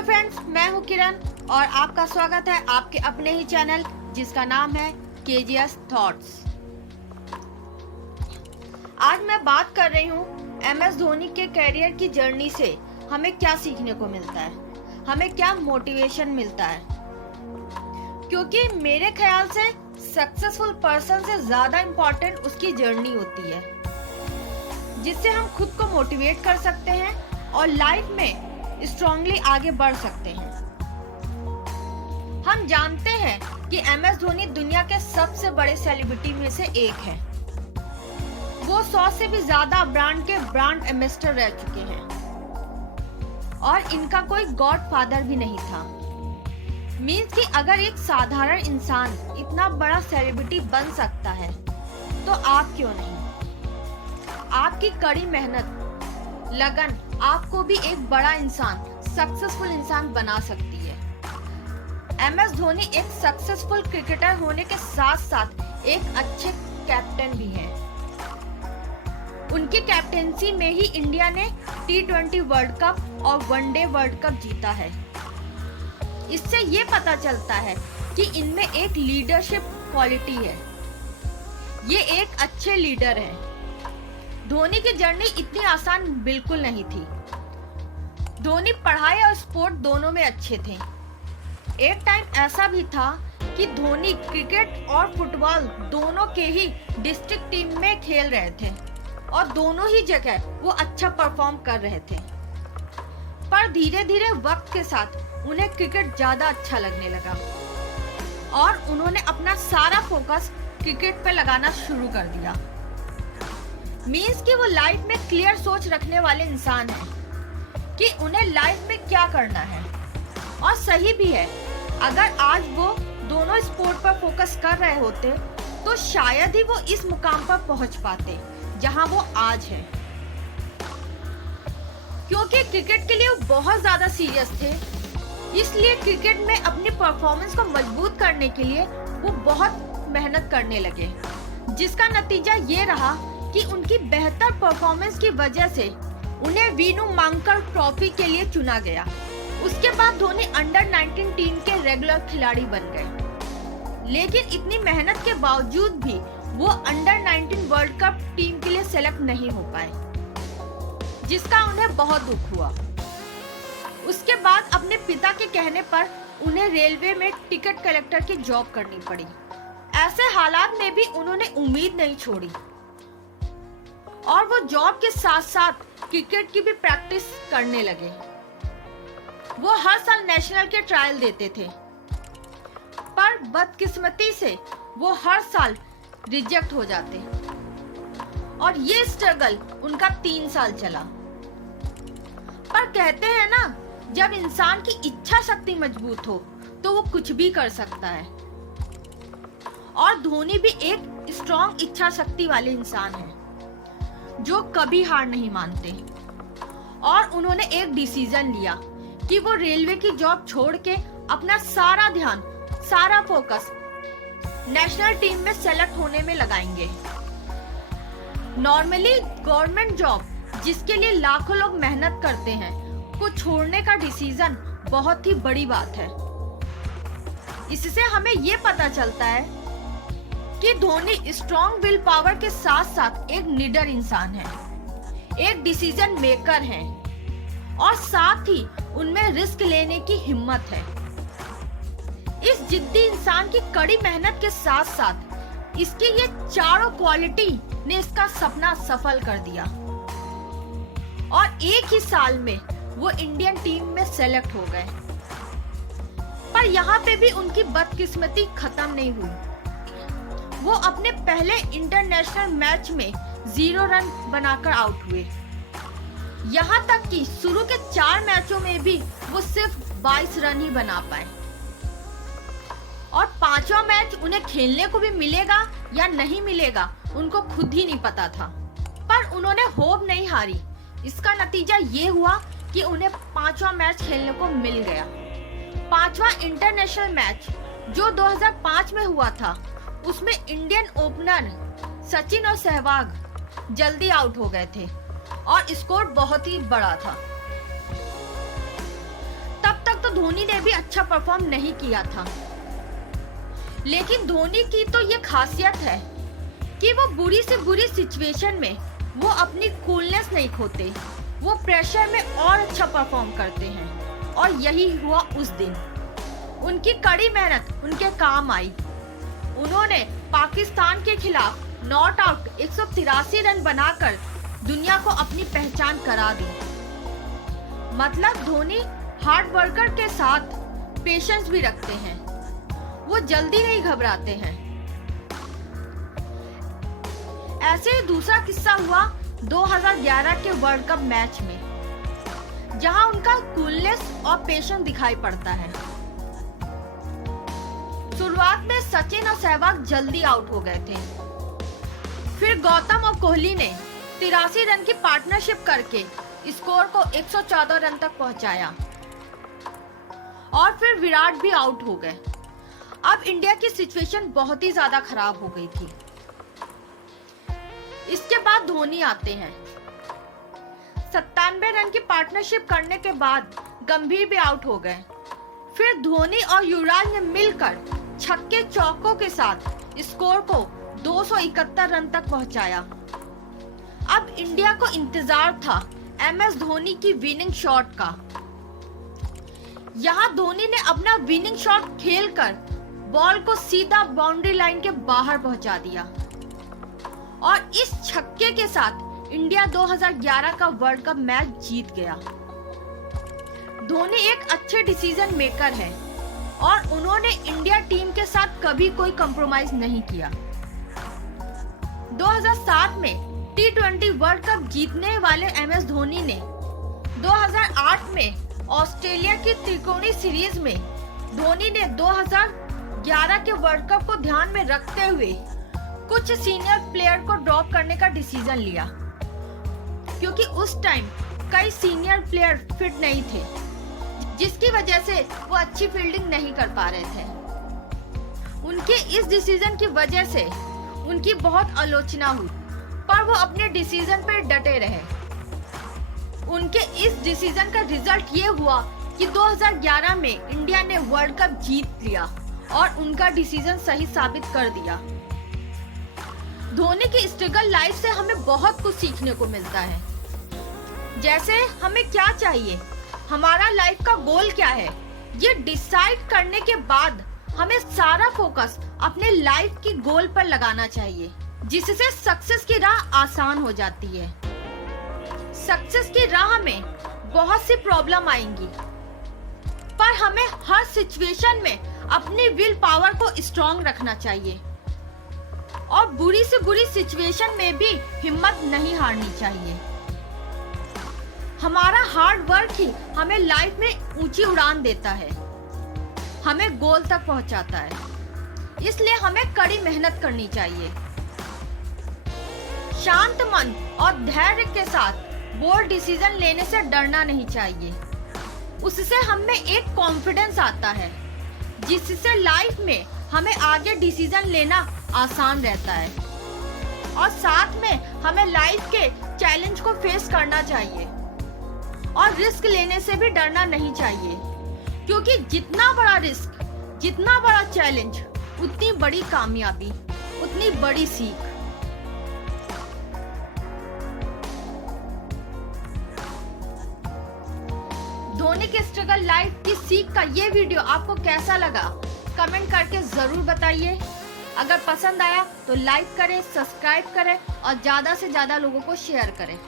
Hello friends, मैं हूं किरण और आपका स्वागत है आपके अपने ही चैनल जिसका नाम है केजीएस थॉट्स। आज मैं बात कर रही हूं एमएस धोनी के कैरियर की जर्नी से हमें क्या सीखने को मिलता है, हमें क्या मोटिवेशन मिलता है। क्योंकि मेरे ख्याल से सक्सेसफुल पर्सन से ज्यादा इम्पोर्टेंट उसकी जर्नी होती है, जिससे हम खुद को मोटिवेट कर सकते हैं और लाइफ में स्ट्रांगली आगे बढ़ सकते हैं। हम जानते हैं कि एमएस धोनी दुनिया के सबसे बड़े सेलिब्रिटी में से एक है। वो 100 से भी ज्यादा ब्रांड के ब्रांड एम्बेसडर रह चुके हैं और इनका कोई गॉड फादर भी नहीं था। मीन्स कि अगर एक साधारण इंसान इतना बड़ा सेलिब्रिटी बन सकता है तो आप क्यों नहीं। आपकी कड़ी मेहनत, लगन आपको भी एक बड़ा इंसान, सक्सेसफुल इंसान बना सकती है। एमएस धोनी एक सक्सेसफुल क्रिकेटर होने के साथ साथ एक अच्छे कैप्टन भी हैं। उनकी कैप्टेंसी में ही इंडिया ने T20 वर्ल्ड कप और वनडे वर्ल्ड कप जीता है। इससे ये पता चलता है कि इनमें एक लीडरशिप क्वालिटी है। ये एक अच्छे लीडर हैं। धोनी की जर्नी इतनी आसान बिल्कुल नहीं थी। धोनी पढ़ाई और स्पोर्ट दोनों में अच्छे थे। एक टाइम ऐसा भी था कि धोनी क्रिकेट और फुटबॉल दोनों के ही डिस्ट्रिक्ट टीम में खेल रहे थे और दोनों ही जगह वो अच्छा परफॉर्म कर रहे थे। पर धीरे धीरे वक्त के साथ उन्हें क्रिकेट ज्यादा अच्छा लगने लगा और उन्होंने अपना सारा फोकस क्रिकेट पे लगाना शुरू कर दिया। मीन्स कि वो लाइफ में क्लियर सोच रखने वाले इंसान हैं कि उन्हें लाइफ में क्या करना है। और सही भी है, अगर आज वो दोनों स्पोर्ट पर फोकस कर रहे होते तो शायद ही वो इस मुकाम पर पहुंच पाते जहां वो आज है। क्योंकि क्रिकेट के लिए वो बहुत ज्यादा सीरियस थे, इसलिए क्रिकेट में अपनी परफॉर्मेंस को मजबूत करने के लिए वो बहुत मेहनत करने लगे, जिसका नतीजा ये रहा कि उनकी बेहतर परफॉर्मेंस की वजह से उन्हें वीनू मांकड़ ट्रॉफी के लिए चुना गया। उसके बाद धोनी अंडर-19 टीम के रेगुलर खिलाड़ी बन गए। लेकिन इतनी मेहनत के बावजूद भी वो अंडर-19 वर्ल्ड कप टीम के लिए सेलेक्ट नहीं हो पाए, जिसका उन्हें बहुत दुख हुआ। उसके बाद अपने पिता के कहने पर उन्हें रेलवे में टिकट कलेक्टर की जॉब करनी पड़ी। ऐसे हालात में भी उन्होंने उम्मीद नहीं छोड़ी और वो जॉब के साथ साथ क्रिकेट की भी प्रैक्टिस करने लगे। वो हर साल नेशनल के ट्रायल देते थे, पर बदकिस्मती से वो हर साल रिजेक्ट हो जाते और ये स्ट्रगल उनका 3 साल चला। पर कहते हैं ना, जब इंसान की इच्छा शक्ति मजबूत हो तो वो कुछ भी कर सकता है। और धोनी भी एक स्ट्रॉन्ग इच्छा शक्ति वाले इंसान हैं जो कभी हार नहीं मानते। और उन्होंने एक डिसीजन लिया कि वो रेलवे की जॉब छोड़ के अपना सारा ध्यान, सारा फोकस नेशनल टीम में सेलेक्ट होने में लगाएंगे। नॉर्मली गवर्नमेंट जॉब, जिसके लिए लाखों लोग मेहनत करते हैं, को छोड़ने का डिसीजन बहुत ही बड़ी बात है। इससे हमें ये पता चलता है कि धोनी स्ट्रॉन्ग विल पावर के साथ साथ एक लीडर इंसान है, एक डिसीजन मेकर है और साथ ही उनमें रिस्क लेने की हिम्मत है। इस जिद्दी इंसान की कड़ी मेहनत के साथ साथ इसकी ये चारों क्वालिटी ने इसका सपना सफल कर दिया और एक ही साल में वो इंडियन टीम में सेलेक्ट हो गए। पर यहाँ पे भी उनकी बदकिस्मती खत्म नहीं हुई। वो अपने पहले इंटरनेशनल मैच में 0 रन बनाकर आउट हुए। यहाँ तक कि शुरू के 4 मैचों में भी वो सिर्फ 22 रन ही बना पाए और 5वां मैच उन्हें खेलने को भी मिलेगा या नहीं मिलेगा उनको खुद ही नहीं पता था। पर उन्होंने होप नहीं हारी। इसका नतीजा ये हुआ कि उन्हें 5वां मैच खेलने को मिल गया। 5वां इंटरनेशनल मैच जो 2005 में हुआ था, उसमें इंडियन ओपनर सचिन और सहवाग जल्दी आउट हो गए थे और स्कोर बहुत ही बड़ा था। तब तक तो धोनी ने भी अच्छा परफॉर्म नहीं किया था, लेकिन धोनी की तो ये खासियत है कि वो बुरी से बुरी सिचुएशन में वो अपनी कूलनेस नहीं खोते, वो प्रेशर में और अच्छा परफॉर्म करते हैं। और यही हुआ उस दिन। उनकी कड़ी मेहनत उनके काम आई। उन्होंने पाकिस्तान के खिलाफ नॉट आउट 183 रन बनाकर दुनिया को अपनी पहचान करा दी। मतलब धोनी हार्ड वर्कर के साथ पेशेंस भी रखते हैं, वो जल्दी नहीं घबराते हैं। ऐसे ही दूसरा किस्सा हुआ 2011 के वर्ल्ड कप मैच में, जहां उनका कूलनेस और पेशेंस दिखाई पड़ता है। शुरुआत में सचिन और सहवाग जल्दी आउट हो गए थे, फिर गौतम और कोहली ने 83 रन की पार्टनरशिप करके स्कोर को 114 रन तक पहुंचाया और फिर विराट भी आउट हो गए। अब इंडिया की सिचुएशन बहुत ही ज्यादा खराब हो गई थी। इसके बाद धोनी आते हैं। 97 रन की पार्टनरशिप करने के बाद गंभीर भी आउट हो गए। फिर धोनी और युवराज ने मिलकर छक्के चौकों के साथ स्कोर को 271 रन तक पहुंचाया। अब इंडिया को इंतजार था MS धोनी की विनिंग शॉट का। यहाँ धोनी ने अपना विनिंग शॉट खेलकर बॉल को सीधा बाउंड्री लाइन के बाहर पहुंचा दिया और इस छक्के के साथ इंडिया 2011 का वर्ल्ड कप मैच जीत गया। धोनी एक अच्छे डिसीजन मेकर है और उन्होंने इंडिया टीम के साथ कभी कोई कंप्रोमाइज नहीं किया। 2007 में T20 वर्ल्ड कप जीतने वाले MS धोनी ने 2008 में ऑस्ट्रेलिया की त्रिकोणीय सीरीज में धोनी ने 2011 के वर्ल्ड कप को ध्यान में रखते हुए कुछ सीनियर प्लेयर को ड्रॉप करने का डिसीजन लिया, क्योंकि उस टाइम कई सीनियर प्लेयर फिट नहीं थे, जिसकी वजह से वो अच्छी फील्डिंग नहीं कर पा रहे थे। उनके इस डिसीजन की वजह से उनकी बहुत आलोचना हुई, पर वो अपने डिसीजन पर डटे रहे। उनके इस डिसीजन का रिजल्ट ये हुआ कि 2011 में इंडिया ने वर्ल्ड कप जीत लिया और उनका डिसीजन सही साबित कर दिया। धोनी की स्ट्रगल लाइफ से हमें बहुत कुछ सीखने को मिलता है, जैसे हमें क्या चाहिए, हमारा लाइफ का गोल क्या है, ये डिसाइड करने के बाद हमें सारा फोकस अपने लाइफ की गोल पर लगाना चाहिए, जिससे सक्सेस की राह आसान हो जाती है। सक्सेस की राह में बहुत सी प्रॉब्लम आएंगी, पर हमें हर सिचुएशन में अपनी विल पावर को स्ट्रॉन्ग रखना चाहिए और बुरी से बुरी सिचुएशन में भी हिम्मत नहीं हारनी चाहिए। हमारा हार्ड वर्क ही हमें लाइफ में ऊंची उड़ान देता है, हमें गोल तक पहुंचाता है। इसलिए हमें कड़ी मेहनत करनी चाहिए। शांत मन और धैर्य के साथ बोल्ड डिसीजन लेने से डरना नहीं चाहिए। उससे हमें एक कॉन्फिडेंस आता है, जिससे लाइफ में हमें आगे डिसीजन लेना आसान रहता है। और साथ में हमें लाइफ के चैलेंज को फेस करना चाहिए और रिस्क लेने से भी डरना नहीं चाहिए, क्योंकि जितना बड़ा रिस्क, जितना बड़ा चैलेंज, उतनी बड़ी कामयाबी, उतनी बड़ी सीख। धोनी के स्ट्रगल लाइफ की सीख का ये वीडियो आपको कैसा लगा, कमेंट करके जरूर बताइए। अगर पसंद आया तो लाइक करें, सब्सक्राइब करें और ज्यादा से ज्यादा लोगों को शेयर करें।